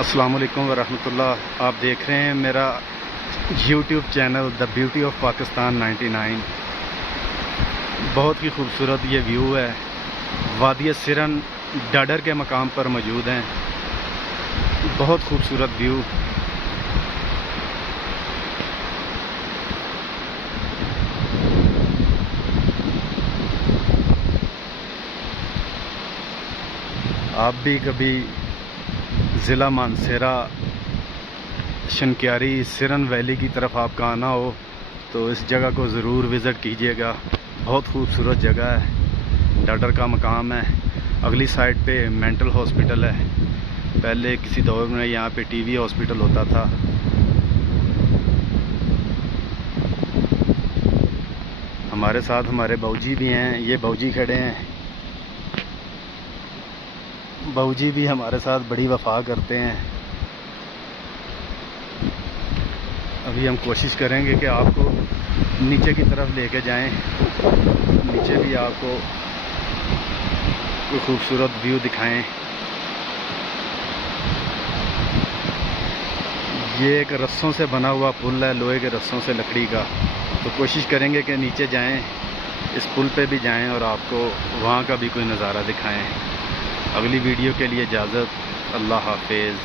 अस्सलाम वालेकुम वरहमतुल्लाह। आप देख रहे हैं मेरा YouTube channel the beauty of Pakistan 99। बहुत ही खूबसूरत ये व्यू है। वादी सिरन डडर के मकाम पर मौजूद हैं। बहुत खूबसूरत व्यू। आप भी कभी ज़िला मानसेरा शनक्यारी सिरन वैली की तरफ आपका आना हो तो इस जगह को ज़रूर विज़िट कीजिएगा। बहुत खूबसूरत जगह है। डडर का मकाम है। अगली साइड पे मेंटल हॉस्पिटल है। पहले किसी दौर में यहाँ पे टीबी हॉस्पिटल होता था। हमारे साथ हमारे बाऊजी भी हैं। ये बाऊजी खड़े हैं। बाऊजी भी हमारे साथ बड़ी वफा करते हैं। अभी हम कोशिश करेंगे कि आपको नीचे की तरफ लेके जाएं। नीचे भी आपको कोई खूबसूरत व्यू दिखाएं। ये एक रस्सों से बना हुआ पुल है, लोहे के रस्सों से, लकड़ी का। तो कोशिश करेंगे कि नीचे जाएं, इस पुल पे भी जाएं और आपको वहाँ का भी कोई नज़ारा दिखाएं। अगली वीडियो के लिए इजाज़त। अल्लाह हाफिज़।